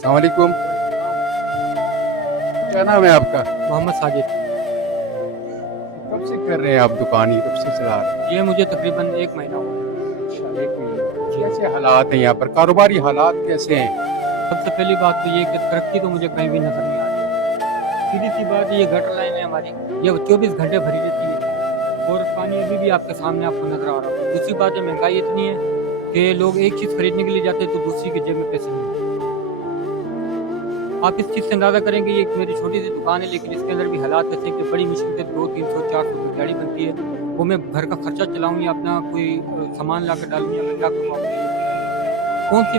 अस्सलाम वालेकुम। क्या नाम है आपका? मोहम्मद साजिद। कब से कर रहे हैं आप दुकान, ये कब से चला रहे हैं? ये मुझे तकरीबन 1 महीना हुआ है। अच्छा, 1 महीना। कैसे हालात हैं यहाँ पर, कारोबारी हालात कैसे हैं? सबसे पहली बात तो ये कि तरक्की तो मुझे कहीं भी नज़र नहीं आ रही। सीधी सी बात, ये गटर लाइन है हमारी, ये 24 घंटे भरी रहती है और पानी अभी भी आपके सामने आपको नज़र आ रहा है। दूसरी बात है, महंगाई इतनी है कि लोग एक चीज़ खरीदने के लिए जाते हैं तो दूसरी के जेब में पैसे नहीं होते। आप इस चीज़ से अंदाज़ा करेंगे, ये एक मेरी छोटी सी दुकान है लेकिन इसके अंदर भी हालात ऐसे हैं कि बड़ी मुश्किल से 200-300-400 की दिहाड़ी बनती है। वो मैं घर का खर्चा चलाऊँ या अपना कोई सामान ला कर डालूँ या मैं क्या करूँ आपके लिए? कौन सी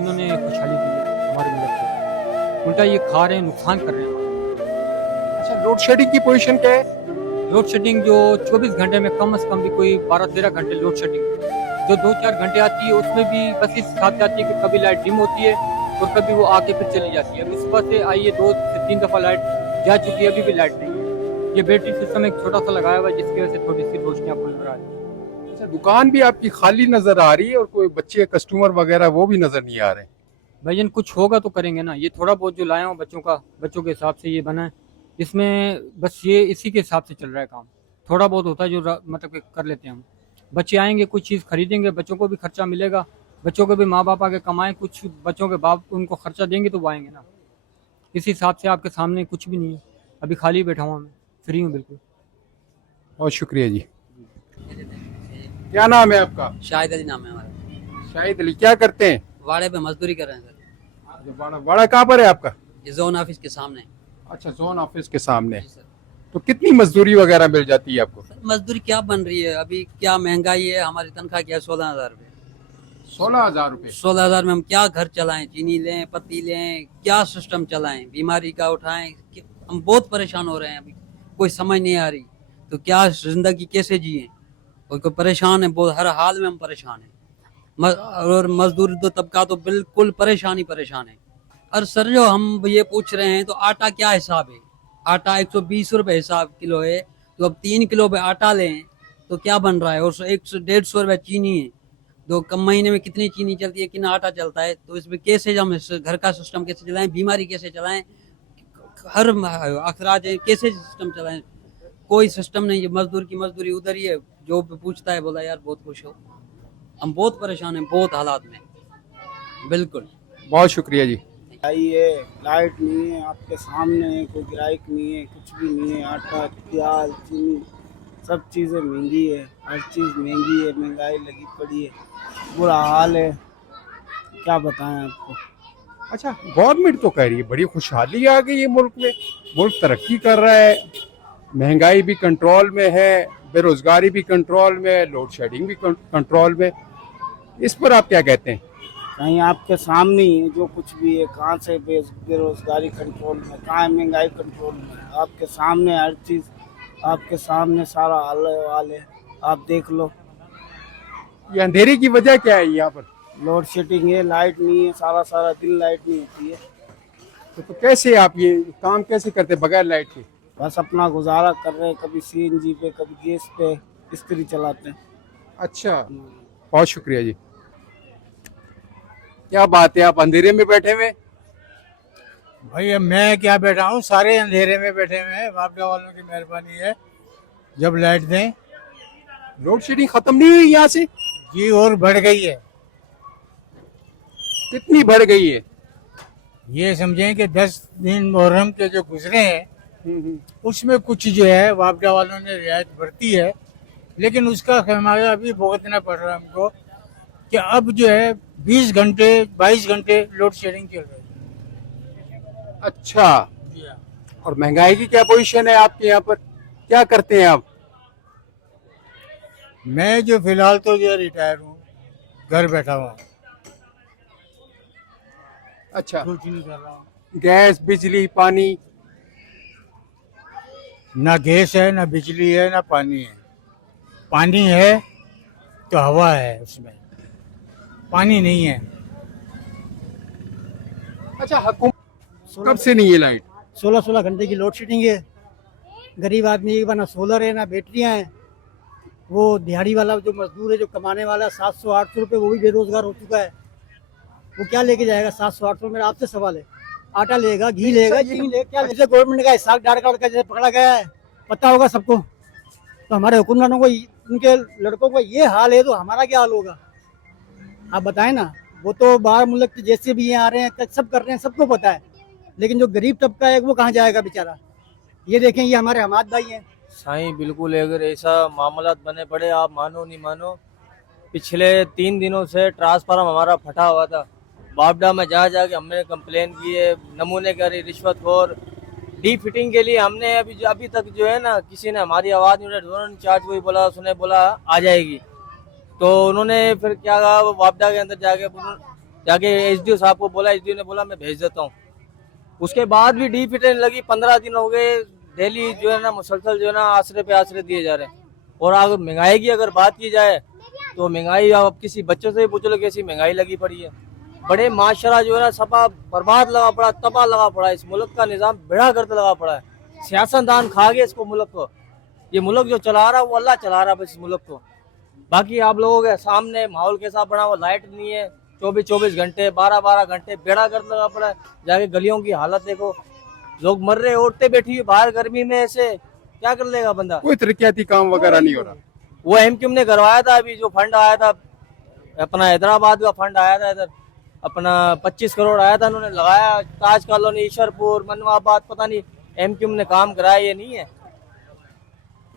इन्होंने खुशहाली दी है हमारे मुल्क को? उल्टा ये खा रहे हैं, नुकसान कर रहे हैं हमारा। अच्छा, लोड शेडिंग की पोजीशन क्या है? लोड शेडिंग जो 24 घंटे में कम से कम भी कोई 12-13 घंटे लोड शेडिंग, जो 2-4 घंटे आती है उसमें भी बस इस हिसाब से आती है कि कभी लाइट डिम होती है और कभी वो आके फिर चली जाती है। अभी सुबह से आई है 2 से 3 दफ़ा लाइट जा चुकी है, अभी भी लाइट नहीं है। ये बैटरी सिस्टम एक छोटा सा लगाया हुआ है जिसकी वजह से थोड़ी सी रोशनी आपको नजर आ रही है। अच्छा, दुकान भी आपकी खाली नजर आ रही है और कोई बच्चे कस्टमर वगैरह वो भी नजर नहीं आ रहे? भाईजान कुछ होगा तो करेंगे ना। ये थोड़ा बहुत जो लाया हूँ बच्चों के हिसाब से ये बना है, इसमें बस ये इसी के हिसाब से चल रहा है काम। थोड़ा बहुत होता है जो मतलब कि कर लेते हैं हम। बच्चे आएंगे, कुछ चीज़ खरीदेंगे, बच्चों को भी खर्चा मिलेगा, बच्चों के भी माँ बाप आके कमाएं, कुछ बच्चों के बाप उनको खर्चा देंगे तो वो आएंगे ना। इस हिसाब से आपके सामने कुछ भी नहीं है, अभी खाली बैठा हुआ मैं, फ्री हूँ बिल्कुल। बहुत शुक्रिया जी। क्या नाम है आपका? शाहिद अली नाम है हमारा। शाहिद अली, क्या करते हैं? वाड़े पे मजदूरी कर रहे हैं सर। बड़ा बड़ा कहाँ पर है आपका? ये जोन ऑफिस के सामने। अच्छा, जोन ऑफिस के सामने। जी सर। तो कितनी मजदूरी वगैरह मिल जाती है आपको? सर मजदूरी क्या बन रही है, अभी क्या महंगाई है, हमारी तनख्वाह क्या है 16,000 रुपये। 16,000 रुपये। 16,000 में हम क्या घर चलाएं, चीनी लें, पत्ती लें, क्या सिस्टम चलाएं, बीमारी का उठाएं, हम बहुत परेशान हो रहे हैं। अभी कोई समझ नहीं आ रही तो क्या जिंदगी कैसे जिए, कोई परेशान है बहुत, हर हाल में हम परेशान हैं। और मजदूर तो तबका तो बिल्कुल परेशान ही परेशान है। और सर जो हम ये पूछ रहे हैं तो आटा क्या हिसाब है? आटा 120 रुपए हिसाब किलो है, तो अब 3 किलो पे आटा लें तो क्या बन रहा है? और 100-150 रुपए चीनी है, दो कम महीने में कितनी चीनी चलती है, कितना आटा चलता है? तो इसमें कैसे हम इस घर का सिस्टम कैसे चलाएं, बीमारी कैसे चलाएं, हर अखराज है कैसे सिस्टम चलाएं? कोई सिस्टम नहीं है। मजदूर की मजदूरी उधर ही है, जो भी पूछता है बोला यार बहुत खुश हो। हम बहुत परेशान हैं, बहुत हालात में बिल्कुल। बहुत शुक्रिया जी। है, लाइट नहीं है, आपके सामने है, कोई ग्राहक नहीं है, कुछ भी नहीं है। आटा, प्याज, चीनी, सब चीज़ें महंगी है, हर चीज़ महंगी है, महंगाई लगी पड़ी है, बुरा हाल है, क्या बताएं आपको। अच्छा, गवर्नमेंट तो कह रही है बड़ी खुशहाली आ गई है मुल्क में, मुल्क तरक्की कर रहा है, महंगाई भी कंट्रोल में है, बेरोजगारी भी कंट्रोल में है, लोड शेडिंग भी कंट्रोल में। इस पर आप क्या कहते हैं? कहीं आपके सामने ही है जो कुछ भी है, कहाँ से बेरोजगारी कंट्रोल में, कहाँ है महंगाई कंट्रोल में, आपके सामने हर चीज़, आपके सामने सारा हाल है, आप देख लो। ये अंधेरे की वजह क्या है यहाँ पर? लोड शेडिंग है, लाइट नहीं है, सारा सारा दिन लाइट नहीं होती है। तो कैसे आप ये काम कैसे करते हैं बगैर लाइट के? बस अपना गुजारा कर रहे हैं, कभी सीएनजी पे, कभी गैस पे, इस्त्री चलाते हैं। अच्छा, बहुत शुक्रिया जी। क्या बात है, आप अंधेरे में बैठे हुए? भाई अब मैं क्या बैठा हूँ, सारे अंधेरे में बैठे हुए हैं। वापडा वालों की मेहरबानी है, जब लाइट दें। लोड शेडिंग खत्म नहीं हुई यहाँ से? जी, और बढ़ गई है। कितनी बढ़ गई है? ये समझें कि 10 दिन मुहर्रम के जो गुजरे हैं उसमें कुछ जो है वापडा वालों ने रियायत बरती है, लेकिन उसका खमियाजा अभी भुगतना पड़ रहा है हमको कि अब जो है 20 घंटे 22 घंटे लोड शेडिंग चल रही है। अच्छा, और महंगाई की क्या पोजीशन है आपके यहाँ पर, क्या करते हैं आप? मैं जो फिलहाल तो जो रिटायर हूँ, घर बैठा हुआ हूँ, अच्छा, कुछ नहीं कर रहा हूँ। गैस, बिजली, पानी? ना गैस है, ना बिजली है, ना पानी है। पानी है तो हवा है उसमें, पानी नहीं है। अच्छा, हुकूमत कब से नहीं है लाइट? 16-16 घंटे की लोड शेडिंग है। गरीब आदमी के पास ना सोलर है ना बैटरियां हैं। वो दिहाड़ी वाला जो मजदूर है, जो कमाने वाला 700-800 रुपये, वो भी बेरोजगार हो चुका है। वो क्या लेके जाएगा? 700-800। मेरा आपसे सवाल है, आटा लेगा, घी लेगा, चीनी लेगा, क्या जैसे गवर्नमेंट का हिसाब डाल का जैसे पकड़ा गया है, पता होगा सबको। तो हमारे हुक्मरानों को, उनके लड़कों को ये हाल है, तो हमारा क्या हाल होगा? आप बताएं ना। वो तो बाहर मुल्क के जैसे भी यहाँ आ रहे हैं, सब कर रहे हैं, सबको पता है, लेकिन जो गरीब तबका है वो कहाँ जाएगा बेचारा? ये देखें, ये हमारे हमाद भाई हैं। साईं बिल्कुल, अगर ऐसा मामलात बने पड़े, आप मानो नहीं मानो, पिछले 3 दिनों से ट्रांसफार्मर हमारा फटा हुआ था। बापडा में जा जाके हमने कंप्लेन की है, नमूने करी, रिश्वतखोर। डी फिटिंग के लिए हमने अभी तक जो है ना, किसी ने हमारी आवाज़ नहीं उठाई। इंचार्ज को ही बोला, उसने बोला आ जाएगी। तो उन्होंने फिर क्या कहा, वो बापडा के अंदर जाके एसडीओ साहब को बोला, एसडीओ ने बोला मैं भेज देता हूँ। उसके बाद भी डी फिटिंग लगी, 15 दिन हो गए। डेली जो है ना मुसलसल जो है ना आश्रय पे आश्रय दिए जा रहे हैं। और अगर महंगाई की अगर बात की जाए तो महंगाई, आप किसी बच्चों से ही पूछ लो कैसी महंगाई लगी पड़ी है। बड़े माशरा जो है ना सपा बर्बाद लगा पड़ा, तबाह लगा पड़ा है। इस मुल्क का निज़ाम बेड़ा गर्द लगा पड़ा है। सियासतदान खा गए इसको, मुल्क को। ये मुल्क जो चला रहा है वो अल्लाह चला रहा है बस इस मुल्क को। बाकी आप लोगों के सामने माहौल कैसा बना हुआ, लाइट नहीं है 24-24 घंटे, 12-12 घंटे, बेड़ा गर्द लगा पड़ा है। जाके गलियों की हालत देखो, लोग मर रहे, औरतें बैठी हुई बाहर गर्मी में, ऐसे क्या कर लेगा बंदा? कोई तरक्याती काम वगैरह नहीं हो रहा। वो एमक्यूएम ने करवाया था, अभी जो फंड आया था अपना हैदराबाद का फंड आया था, इधर अपना 25 करोड़ आया था, उन्होंने लगाया ताज कॉलोनी, ईश्वरपुर, मनवाबाद, पता नहीं एमक्यूएम ने काम कराया ये नहीं है।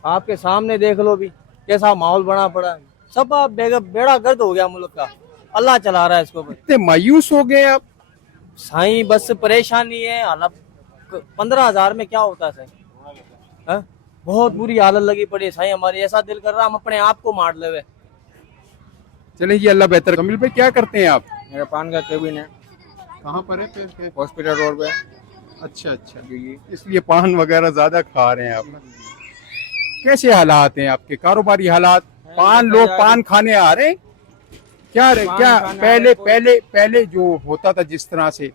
आपके सामने देख लो भी कैसा माहौल बना पड़ा है। सब बेड़ा गर्द हो गया मुल्क का, अल्लाह चला रहा है इसको। इतने मायूस हो गए आप? साईं बस परेशानी है। हालत 15,000 में क्या होता है साईं? बहुत बुरी हालत लगी पड़ी है साईं हमारी। ऐसा दिल कर रहा हम अपने आप को मार लेवे। चलिए जी, अल्लाह बेहतर। कमिल भाई क्या करते हैं आप? मेरा पान का केबिन है, कहाँ पर है फिर? हॉस्पिटल रोड पे। अच्छा अच्छा जी, इसलिए पान वगैरह ज्यादा खा रहे हैं आप। कैसे हालात हैं आपके कारोबारी हालात? लोग पान खाने आ रहे हैं क्या? क्या पहले जो होता था, जिस तरह से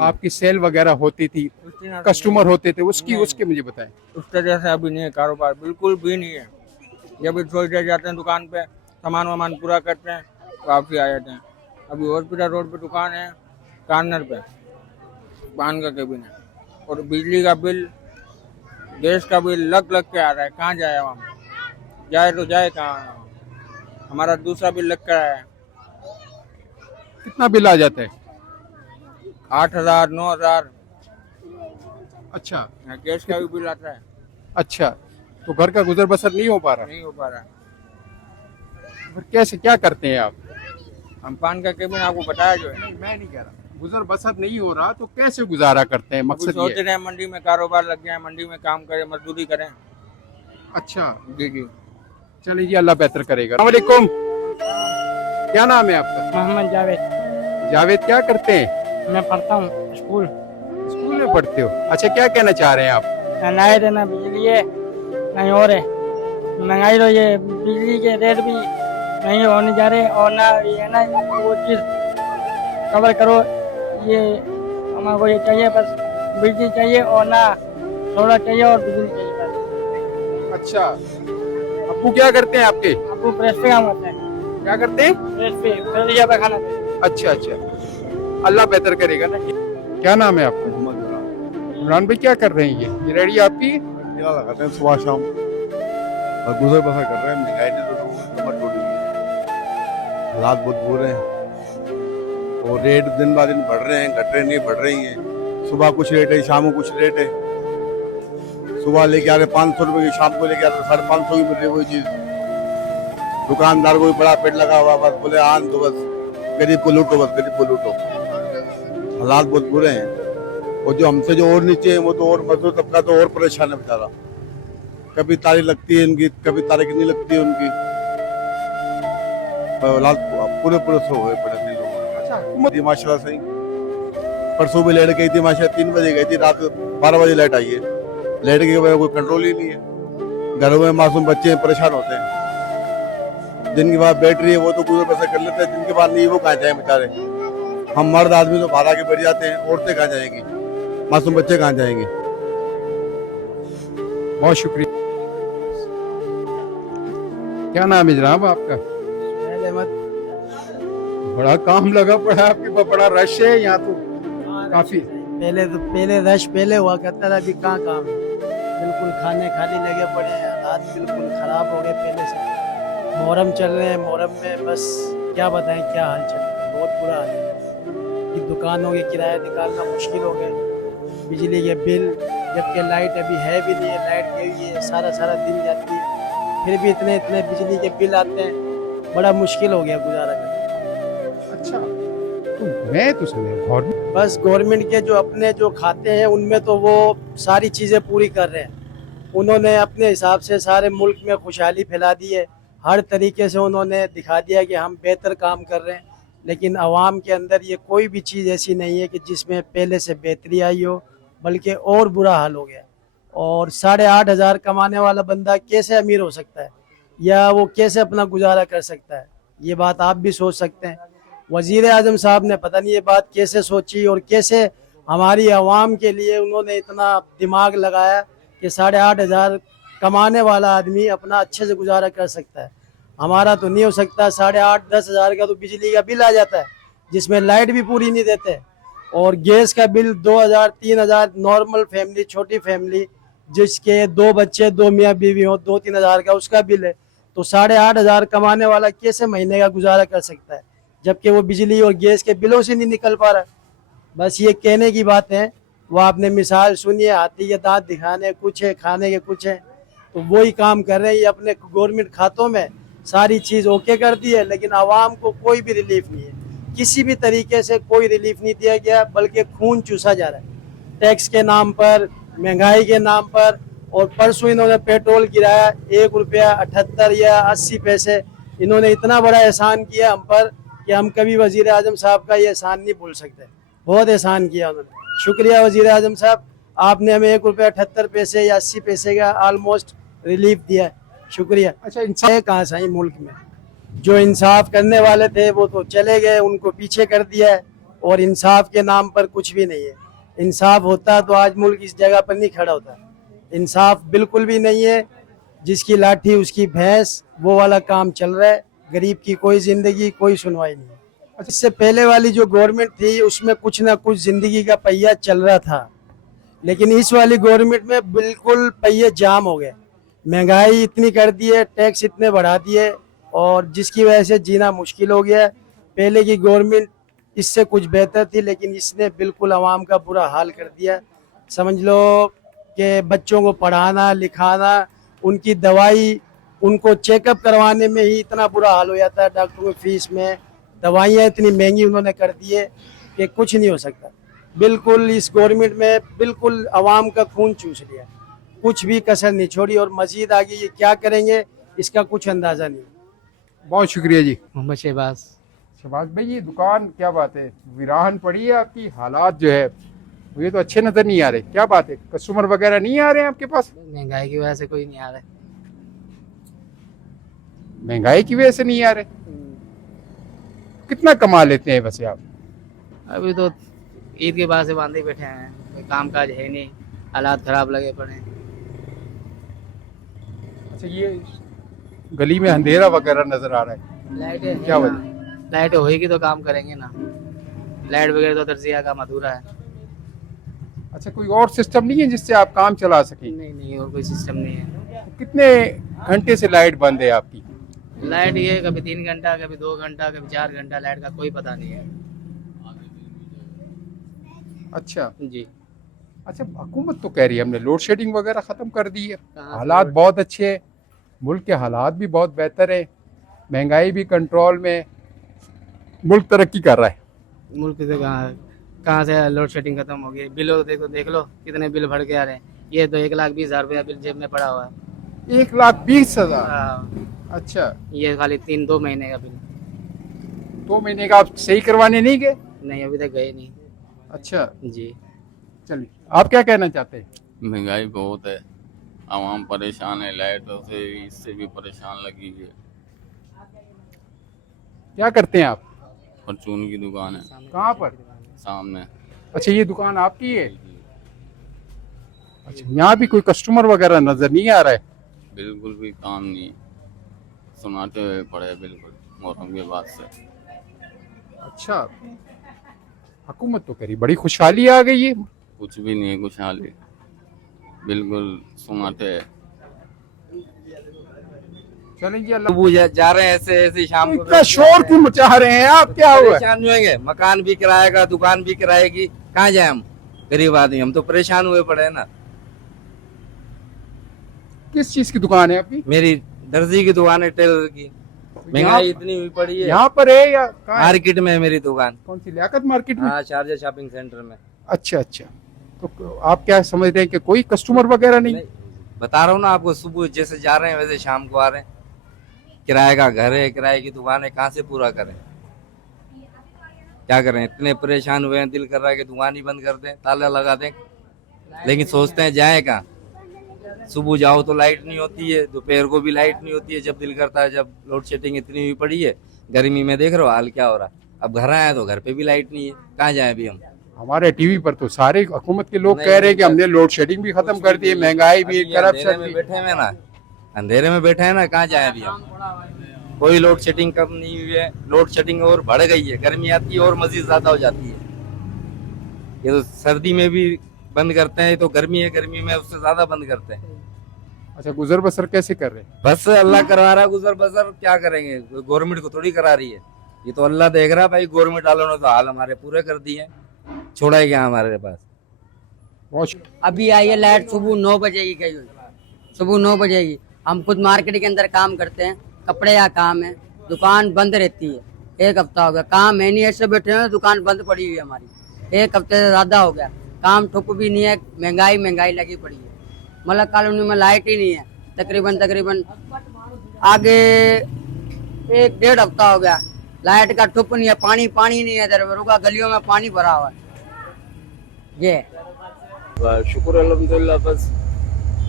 आपकी सेल वगैरह होती थी, कस्टमर होते थे, उसके मुझे बताएं। उस तरह से अभी नहीं है कारोबार, बिल्कुल भी नहीं है। जब भी थोड़ी देर जाते हैं दुकान पे, सामान वामान पूरा करते हैं, वापसी आ जाते हैं। अभी हॉस्पिटल रोड पे दुकान है, कॉर्नर पे पान का केबिन है। और बिजली का बिल, गैस का बिल लग के आ रहा है। कहाँ जाए हम? जाए तो जाए कहाँ? हमारा दूसरा बिल लग कर आया है, कितना बिल आ जाता है? 8,000 9,000। अच्छा गैस का भी बिल आता है, अच्छा, तो घर का गुजर बसर नहीं हो पा रहा? नहीं हो पा रहा। फिर कैसे, क्या करते हैं आप? हम पान का केबिन आपको बताया जो है। मैं नहीं कह रहा, गुजर बसर नहीं हो रहा तो कैसे गुजारा करते हैं? अभी मकसद सोच ये रहे हैं मंडी में कारोबार लग जाए, मंडी में काम करें, मजदूरी करें। अच्छा जी जी। चलिए जी, अल्लाह बेहतर करेगा। अस्सलाम वालेकुम, क्या नाम है आपका? मोहम्मद जावेद। जावेद, क्या करते हैं? मैं पढ़ता हूँ स्कूल। स्कूल में पढ़ते हो? अच्छा, क्या कहना चाह रहे हैं आप? ना है देना बिजली है, नहीं और है महंगाई। तो ये बिजली के रेट भी नहीं होने जा रहे, और ना ये ना वो चीज़ कवर करो। ये हमारे को ये चाहिए, बस बिजली चाहिए, और ना सोलर चाहिए और बिजली चाहिए बस। अच्छा, अब्बू क्या करते हैं आपके? आपको प्रेस पे काम करते हैं। क्या करते हैं? प्रेस पे खाना पे। अच्छा अच्छा, अल्लाह बेहतर करेगा ना। क्या नाम है आपका? इमरान भाई, क्या कर रहे हैं? ये रेडी आपकी? क्या लगाते हैं सुबह शाम, और गुजर बसर कर रहे हैं। महंगाई ने तो लोगों की कमर तोड़ी हुई है। हालात बहुत बुरे हैं, और रेट दिन ब दिन बढ़ रहे हैं, घट रहे नहीं, बढ़ रही हैं। सुबह कुछ रेट है, शाम को कुछ रेट है। सुबह लेके आ रहे 500 रुपए की, शाम को लेके आ रहे 550 की मिल रही है वही चीज। दुकानदार को भी बड़ा पेट लगा हुआ, बस बोले आन तो बस गरीब को लूटो, बस गरीब को लूटो। हालात बहुत बुरे हैं, और जो हमसे जो और नीचे है वो तो और मजदूर तबका तो और परेशान है बेचारा। कभी तारीख लगती है इनकी, कभी तारीख नहीं लगती है उनकी। हालात पूरे सो हुए पड़े थे लोग। माशाल्लाह सही, परसों भी लाइट गई थी माशाल्लाह, 3 बजे गई थी, रात 12 बजे लाइट आई है। लाइट की वजह कोई कंट्रोल ही नहीं है। घरों में मासूम बच्चे परेशान होते हैं। जिनके पास बैटरी है वो तो गुजर बसर कर लेते हैं, जिनके पास नहीं वो कहाँ जाए बेचारे। हम मर्द आदमी तो बाहर आके बैठ जाते हैं, औरतें कहाँ जाएंगी, मासूम बच्चे कहाँ जाएंगे। बहुत शुक्रिया। क्या नाम है जनाब आपका? बड़ा काम लगा पड़ा है आपके पास, बड़ा रश है यहाँ तो काफी। पहले रश पहले हुआ करता था, अभी कहाँ काम है। बिल्कुल खाने खाली लगे पड़े हैं, हालात बिल्कुल खराब हो गए पहले से। मुहर्रम चल रहे हैं, मुहर्रम में बस क्या बताएं क्या हाल चल रहा है, बहुत बुरा हाल है कि दुकानों के किराया निकालना मुश्किल हो गए, बिजली के बिल, जबकि लाइट अभी है भी नहीं है, लाइट गई हुई है, सारा सारा दिन जाती है, फिर भी इतने इतने बिजली के बिल आते हैं, बड़ा मुश्किल हो गया गुजारा करना। अच्छा, तो मैं तो सुना गवर्नमेंट बस गवर्नमेंट के जो अपने जो खाते हैं उनमें तो वो सारी चीज़ें पूरी कर रहे हैं, उन्होंने अपने हिसाब से सारे मुल्क में खुशहाली फैला दी है, हर तरीके से उन्होंने दिखा दिया कि हम बेहतर काम कर रहे हैं, लेकिन आवाम के अंदर ये कोई भी चीज़ ऐसी नहीं है कि जिसमें पहले से बेहतरी आई हो, बल्कि और बुरा हाल हो गया। और 8,500 कमाने वाला बंदा कैसे अमीर हो सकता है, या वो कैसे अपना गुजारा कर सकता है, ये बात आप भी सोच सकते हैं। वज़ीर आज़म साहब ने पता नहीं ये बात कैसे सोची और कैसे हमारी आवाम के लिए उन्होंने इतना दिमाग लगाया कि 8,500 कमाने वाला आदमी अपना अच्छे से गुजारा कर सकता है। हमारा तो नहीं हो सकता, 8,500-10,000 का तो बिजली का बिल आ जाता है, जिसमें लाइट भी पूरी नहीं देते, और गैस का बिल 2,000-3,000, नॉर्मल फैमिली, छोटी फैमिली जिसके 2 बच्चे, 2 मियाँ बीवी हो, 2-3 हज़ार का उसका बिल है। तो 8,500 कमाने वाला कैसे महीने का गुजारा कर सकता है, जबकि वो बिजली और गैस के बिलों से नहीं निकल पा रहा। बस ये कहने की बात है, वो आपने मिसाल सुनी है, हाथी के दांत दिखाने कुछ है, खाने के कुछ है, तो वही काम कर रहे हैं। ये अपने गवर्नमेंट खातों में सारी चीज़ ओके कर दी है, लेकिन आवाम को कोई भी रिलीफ नहीं है, किसी भी तरीके से कोई रिलीफ नहीं दिया गया, बल्कि खून चूसा जा रहा है टैक्स के नाम पर, महंगाई के नाम पर। और परसों इन्होंने पेट्रोल गिराया, 1 रुपया 78 या 80 पैसे, इन्होंने इतना बड़ा एहसान किया हम पर कि हम कभी वज़ीर आज़म साहब का ये एहसान नहीं भूल सकते। बहुत एहसान किया उन्होंने, शुक्रिया वज़ीर आज़म साहब, आपने हमें 1 रुपया 78 पैसे या 80 पैसे का ऑलमोस्ट रिलीफ दिया है, शुक्रिया। अच्छा, इंसान कहाँ से मुल्क में जो इंसाफ करने वाले थे वो तो चले गए, उनको पीछे कर दिया है, और इंसाफ के नाम पर कुछ भी नहीं है। इंसाफ होता तो आज मुल्क इस जगह पर नहीं खड़ा होता, इंसाफ बिल्कुल भी नहीं है। जिसकी लाठी उसकी भैंस, वो वाला काम चल रहा है, गरीब की कोई ज़िंदगी, कोई सुनवाई नहीं है। इससे पहले वाली जो गवर्नमेंट थी उसमें कुछ ना कुछ ज़िंदगी का पहिया चल रहा था, लेकिन इस वाली गवर्नमेंट में बिल्कुल पहिए जाम हो गए, महंगाई इतनी कर दी है, टैक्स इतने बढ़ा दिए, और जिसकी वजह से जीना मुश्किल हो गया है। पहले की गवर्नमेंट इससे कुछ बेहतर थी, लेकिन इसने बिल्कुल आवाम का बुरा हाल कर दिया। समझ लो कि बच्चों को पढ़ाना लिखाना, उनकी दवाई, उनको चेकअप करवाने में ही इतना बुरा हाल हो जाता है, डॉक्टरों की फीस में, दवाइयाँ इतनी महंगी उन्होंने कर दी है कि कुछ नहीं हो सकता। बिल्कुल इस गवर्नमेंट में बिल्कुल आवाम का खून चूस लिया, कुछ भी कसर नहीं छोड़ी, और मजीद आगे ये क्या करेंगे इसका कुछ अंदाज़ा नहीं। बहुत शुक्रिया जी। मोहम्मद शहबाज भाई, ये दुकान क्या बात है, वीरान पड़ी है आपकी, हालात जो है ये तो अच्छे नजर नहीं आ रहे, क्या बात है, कस्टमर वगैरह नहीं आ रहे हैं आपके पास? महंगाई की वजह से कोई नहीं आ रहा है। महंगाई की वजह से नहीं आ रहे? कितना कमा लेते हैं वैसे आप? अभी तो ईद के बाद से बांधे बैठे हैं, कोई काम काज है नहीं, हालात खराब लगे पड़े हैं। अच्छा, ये गली में अंधेरा वगैरह नजर आ रहा है, लाइटें क्या हैं वजह? ना, लाइट होएगी तो काम करेंगे ना, लाइट वगैरह तो दर्जिया काम अधूरा है। अच्छा, कोई और सिस्टम नहीं है जिससे आप काम चला सकें? नहीं, और कोई सिस्टम नहीं है। कितने घंटे से लाइट बंद है आपकी? लाइट ये कभी 3 घंटा, कभी 2 घंटा, कभी 4 घंटा, लाइट का कोई पता नहीं है। अच्छा जी, अच्छा, हुकूमत तो कह रही है हमने लोड शेडिंग वगैरह ख़त्म कर दी है, कहाँ से हालात लोड- बहुत अच्छे हैं, मुल्क के हालात भी बहुत बेहतर है, महंगाई भी कंट्रोल में, मुल्क तरक्की कर रहा है। मुल्क से कहाँ से लोड शेडिंग खत्म हो गई। बिलो देख लो कितने बिल भर के आ रहे हैं। ये तो 1,20,000 रुपया बिल जेब में पड़ा हुआ है। 1,20,000? हाँ, अच्छा, ये खाली 2 महीने का बिल। 2 महीने का आप सही करवाने नहीं गए? नहीं, अभी तक गए नहीं। अच्छा, जी, चलिए, आप क्या कहना चाहते हैं? महंगाई बहुत है, आवाम परेशान है, लाइटों से इससे भी परेशान लगी है। क्या करते हैं आप? परचून की दुकान है कहाँ पर? सामने। अच्छा, ये दुकान आपकी है? अच्छा, यहाँ भी कोई कस्टमर वगैरह नजर नहीं आ रहा है? बिल्कुल भी काम नहीं, सुनाते हुए पड़े बिल्कुल मुहर्रम के बाद से। अच्छा, हुकूमत तो करी बड़ी खुशहाली आ गई है। कुछ भी नहीं है खुशहाली, बिल्कुल सुनाटे है। चलें जी, अल्लाह। सुबह जा रहे हैं ऐसे ऐसे शाम को इतना शोर क्यों मचा रहे हैं आप, क्या हुआ है? परेशान होंगे, मकान भी किराए का, दुकान भी किराए की, कहाँ जाए हम गरीब आदमी, हम तो परेशान हुए पड़े हैं ना। किस चीज की दुकान है आपकी? मेरी दर्जी की दुकान है, टेलर की। महंगाई इतनी हुई पड़ी है। यहाँ पर है या कहाँ है? मार्केट में है मेरी दुकान। कौन सी, लियाकत मार्केट में? हाँ, शारजा शॉपिंग सेंटर में। अच्छा अच्छा, तो आप क्या समझ रहे हैं कि कोई कस्टमर वगैरह नहीं? बता रहा हूँ ना आपको, सुबह जैसे जा रहे हैं वैसे शाम को आ रहे हैं। किराए का घर है, किराए की दुकान है, कहाँ से पूरा करें, क्या करें, इतने परेशान हुए हैं, दिल कर रहा है कि दुकान ही बंद कर दें, ताला लगा दें, लेकिन सोचते हैं जाए कहाँ। सुबह जाओ तो लाइट नहीं होती है, दोपहर को भी लाइट नहीं होती है जब दिल करता है, जब लोड शेडिंग इतनी हुई पड़ी है। गर्मी में देख रहे हो हाल क्या हो रहा है। अब घर आए तो घर पे भी लाइट नहीं है, कहाँ जाए अभी हम। हमारे टीवी पर तो सारे हुकूमत के लोग कह रहे हैं कि हमने लोड शेडिंग भी खत्म कर दी है, महंगाई भी, करप्शन भी। बैठे हैं ना, अंधेरे में बैठे हैं ना, कहाँ जाए अभी हम। कोई लोड शेडिंग कम नहीं हुई है, लोड शेडिंग और बढ़ गई है, गर्मी आती है और मजीद ज्यादा हो जाती है। ये तो सर्दी में भी बंद करते हैं, तो गर्मी है, गर्मी में उससे ज्यादा बंद करते हैं। अच्छा, गुजर बसर कैसे कर रहे हैं? बस अल्लाह करवा रहा है गुजर बसर, क्या करेंगे, गवर्नमेंट को थोड़ी करा रही है, ये तो अल्लाह देख रहा है भाई। गवर्नमेंट वालों ने तो हाल हमारे पूरे कर दिए, छोड़ा है क्या हमारे पास। अभी आई है लाइट, सुबह 9 बजे की, सुबह 9 बजे की। हम खुद मार्केट के अंदर काम करते हैं, कपड़े का काम है, दुकान बंद रहती है। 1 हफ्ता हो गया, काम है नहीं, ऐसे बैठे हैं, दुकान बंद पड़ी हुई है हमारी। 1 हफ्ते से ज्यादा हो गया, काम ठुक भी नहीं है, महंगाई लगी पड़ी है। मलक कॉलोनी में लाइट ही नहीं है, तकरीबन आगे 1-1.5 हफ्ता हो गया, लाइट का ठुप नहीं है, पानी नहीं है, इधर रुका गलियों में पानी भरा हुआ है। ये शुक्र अल्हम्दुलिल्लाह, बस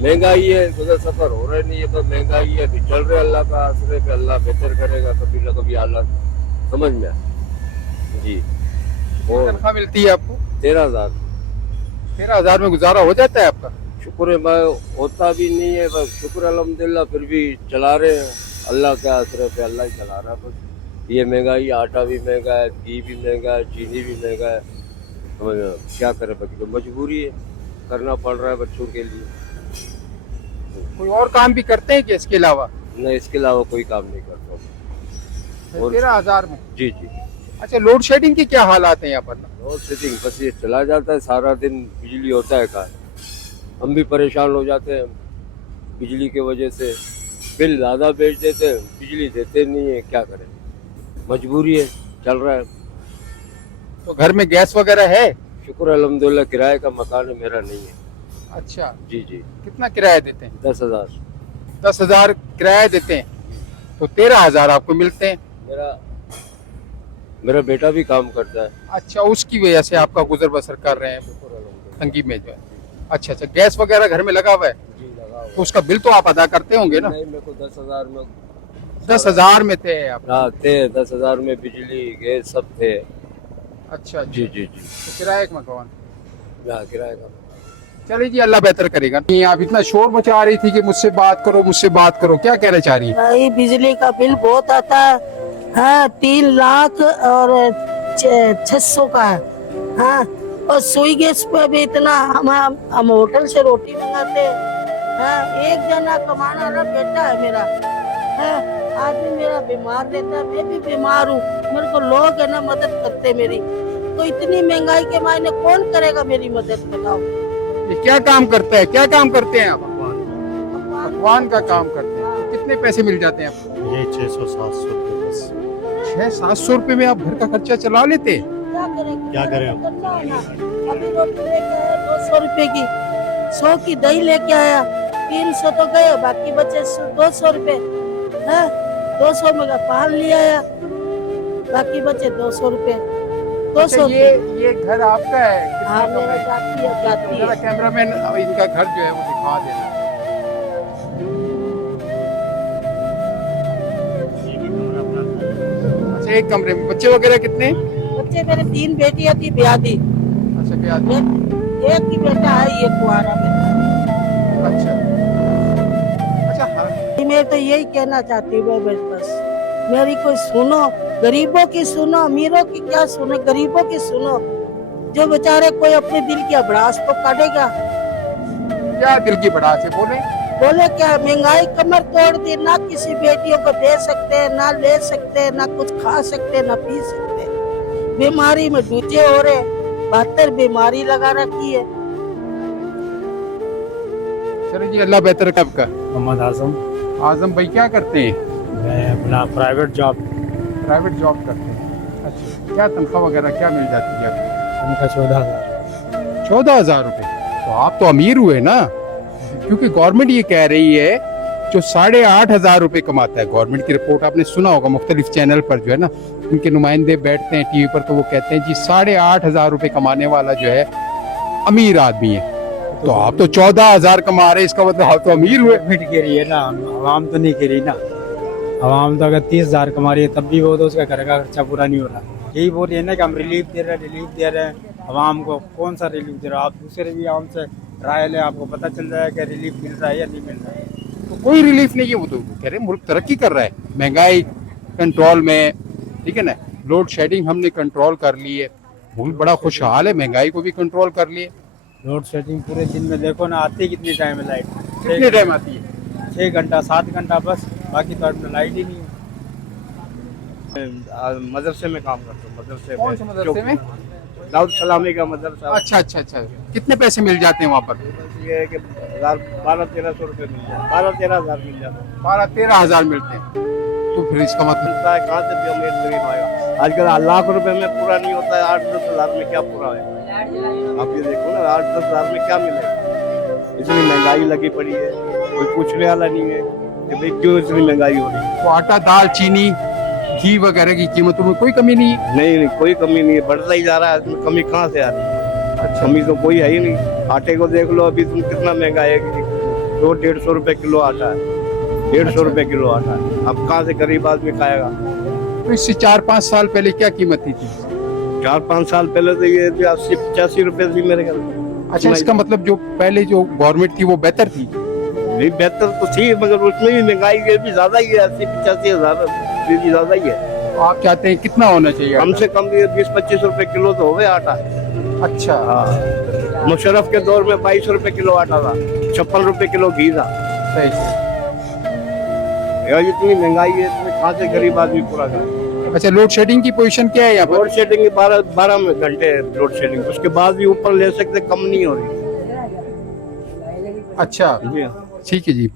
महंगाई है, गुजर सफर हो रहे नहीं है, बस महंगाई है, अभी चल रहे अल्लाह का आसरे पे, अल्लाह बेहतर करेगा, कभी ना कभी हालात समझ में आए जी। और तनख्वाह मिलती है आपको? 13,000। 13,000 में गुजारा हो जाता है आपका? शुक्र है भाई, होता भी नहीं है, बस शुक्र अल्हम्दुलिल्लाह, फिर भी चला रहे हैं अल्लाह के आसरे पे, अल्लाह ही चला रहा है बस। ये महंगाई, आटा भी महंगा है, घी भी महंगा है, चीनी भी महंगा है, समझ क्या करें, बाकी तो मजबूरी है, करना पड़ रहा है बच्चों के लिए। कोई और काम भी करते हैं कि इसके अलावा? नहीं, इसके अलावा कोई काम नहीं करता। 13,000 में? जी जी। अच्छा, लोड शेडिंग की क्या हालात हैं यहाँ पर? लोड शेडिंग बस ये चला जाता है, सारा दिन बिजली होता है कहाँ, हम भी परेशान हो जाते हैं बिजली की वजह से, बिल ज़्यादा बेच देते हैं, बिजली देते नहीं है, क्या करें, मजबूरी है, चल रहा है। तो घर में गैस वगैरह है? शुक्र अल्हम्दुलिल्लाह, किराए का मकान है, मेरा नहीं है। अच्छा जी जी। कितना किराया देते हैं? 10,000। 10,000 किराया देते हैं, तो 13,000 आपको मिलते हैं। मेरा बेटा भी काम करता है। अच्छा, उसकी वजह से आपका गुजर बसर कर रहे हैं तंगी में जो है। अच्छा, गैस वगैरह घर में लगा हुआ है? जी लगा हुआ। तो उसका बिल तो आप अदा करते होंगे ना? नहीं, मेरे को 10,000 में 10,000 में थे आप? हाँ थे, 10,000 में बिजली गैस सब थे। अच्छा जी जी जी। तो किराए का मकान? हाँ, किराए का। चलिए जी, अल्लाह बेहतर करेगा। नहीं, आप इतना शोर मचा रही थी कि मुझसे बात करो, क्या कहना चाह रही है? भाई बिजली का बिल बहुत आता है, हाँ 3 लाख और 600 का है, हाँ। और सुई गैस पे भी इतना, हम होटल से रोटी मंगाते हैं, हाँ। 1 जना कमाना वाला बेटा है मेरा, हाँ। आदमी मेरा बीमार रहता है, मैं भी बीमार हूँ, मेरे को लोग है ना मदद करते मेरी, तो इतनी महंगाई के मायने कौन करेगा मेरी मदद, बताओ। ये क्या काम करता है, क्या काम करते हैं आप? पकवान का काम करते हैं। तो कितने पैसे मिल जाते हैं आपको? ये 600-700 रुपये बस। 600-700 रुपये में आप घर का खर्चा चला लेते हैं? क्या करें अब? अभी रोटी लेके आया 200 रुपए की, 100 की दही लेके आया, 300 तो गए, बाकी बचे 200 रुपए, है 200 में का पान ले आया, बाकी बचे 200 रुपए। 200 ये घर आपका है? हाँ, मेरा जाती है। कैमरामैन इनका घर जो है वो दिखा देना। अच्छा, 1 कमरे में बच्चे वगैरह कितने? बच्चे मेरे 3 बेटियां थी, ब्याह दी। अच्छा, ब्याह दी। एक ही बेटा है, ये कुआरा बेटा। अच्छा, मैं तो यही कहना चाहती हूँ, बस मेरी कोई सुनो, गरीबों की सुनो, अमीरों की क्या सुनो, गरीबों की सुनो। जो बेचारे कोई अपने दिल की भड़ास तो काटेगा। क्या दिल की भड़ास है, बोले? बोले क्या, महंगाई कमर तोड़ दी, ना किसी बेटियों को दे सकते हैं, ना ले सकते हैं, ना कुछ खा सकते हैं, ना पी सकते हैं। बीमारी में डूजे हो रहे, 72 बीमारी लगा रखी है। चलो जी, अल्लाह बेहतर कब का। मोहम्मद आजम। आजम भाई क्या करते हैं? मैं अपना प्राइवेट जॉब करते हैं। अच्छा, क्या तनख्वाह वगैरह क्या मिल जाती है? उनका 14,000। 14,000 रुपये? तो आप तो अमीर हुए ना, क्योंकि गवर्नमेंट ये कह रही है जो 8,500 रुपये कमाता है, गवर्नमेंट की रिपोर्ट आपने सुना होगा, मुख्तलिफ चैनल पर जो है ना उनके नुमाइंदे बैठते हैं टीवी पर, तो वो कहते हैं जी 8,500 रुपये कमाने वाला जो है अमीर आदमी है। तो आप तो 14,000 कमा रहे, इसका मतलब आप तो अमीर हुए। गवर्नमेंट कह रही है ना, आवाम तो नहीं कह रही ना। आवाम तो अगर 30,000 कमा रही है तब भी वो तो उसका घर का खर्चा पूरा नहीं हो रहा। यही बोल रही है ना कि हम रिलीफ दे रहे हैं आवाम को। कौन सा रिलीफ दे रहा है? आप दूसरे भी आवाम से राय लें, आपको पता चल जाए कि रिलीफ मिल रहा है या नहीं मिल रहा है। तो कोई रिलीफ नहीं है, वो तो कह रहे मुल्क तरक्की कर रहा है, महंगाई कंट्रोल में, ठीक है ना, लोड शेडिंग हमने कंट्रोल कर ली है, मुल्क बड़ा खुशहाल है, महंगाई को भी कंट्रोल कर लिए। लोड शेडिंग पूरे दिन में देखो ना, आती कितनी टाइम है लाइट? कितने टाइम आती है? 6 घंटा 7 घंटा बस, बाकी तो अपना लाइट ही नहीं है। मदरसे में काम करता हूँ। मदरसे कौन से मदरसे में? दाऊद सलामी का मदरसा। अच्छा। कितने पैसे मिल जाते हैं वहाँ पर? ये है कि 12-1300 रुपये मिल जाए, 12-13 हज़ार मिल जाता है। 12-13 हज़ार मिलते हैं, तो फिर इसका मतलब मिलता है, कहाँ से भी अमीर गरीब आएगा? आजकल लाख रुपए में पूरा नहीं होता है, 8-10 हज़ार में क्या पूरा है? आप ये देखो ना, 8-10 हज़ार में क्या मिलेगा? इतनी महंगाई लगी पड़ी है, कोई पूछने वाला नहीं है कि भाई क्यों इतनी महंगाई हो रही है। तो आटा, दाल, चीनी, घी वगैरह की कीमतों में कोई कमी नहीं है? नहीं, कोई कमी नहीं है, बढ़ता ही जा रहा है। इसमें कमी कहाँ से आ रही है? अच्छा। कमी तो कोई है ही नहीं। आटे को देख लो, अभी तुम कितना महंगा है, 150 रुपए किलो आटा है, 150 रुपए किलो आटा है। अब कहाँ से गरीब आदमी खाएगा? तो इससे 4-5 साल पहले क्या कीमत थी? 4-5 साल पहले तो ये 80-85 रुपए थी मेरे ख्याल में। अच्छा, इसका मतलब जो पहले जो गवर्नमेंट थी वो बेहतर थी? नहीं, बेहतर तो थी, मगर उसमें भी महंगाई भी ज्यादा ही है, 80-85 हज़ार भी ज्यादा ही है। आप चाहते हैं कितना होना चाहिए? कम से कम 20-25 रुपए किलो तो हो गए आटा। अच्छा। हाँ, मुशर्रफ के दौर में 22 रुपए किलो आटा था, 56 रुपए किलो घी था। सही। यार इतनी महंगाई है, इसमें कहाँ से गरीब आदमी पूरा करे? अच्छा, लोड शेडिंग की पोजीशन क्या है यहाँ पर? लोड शेडिंग 12 घंटे लोड शेडिंग, उसके बाद भी ऊपर ले सकते, कम नहीं हो रही। अच्छा, जी। ठीक है जी।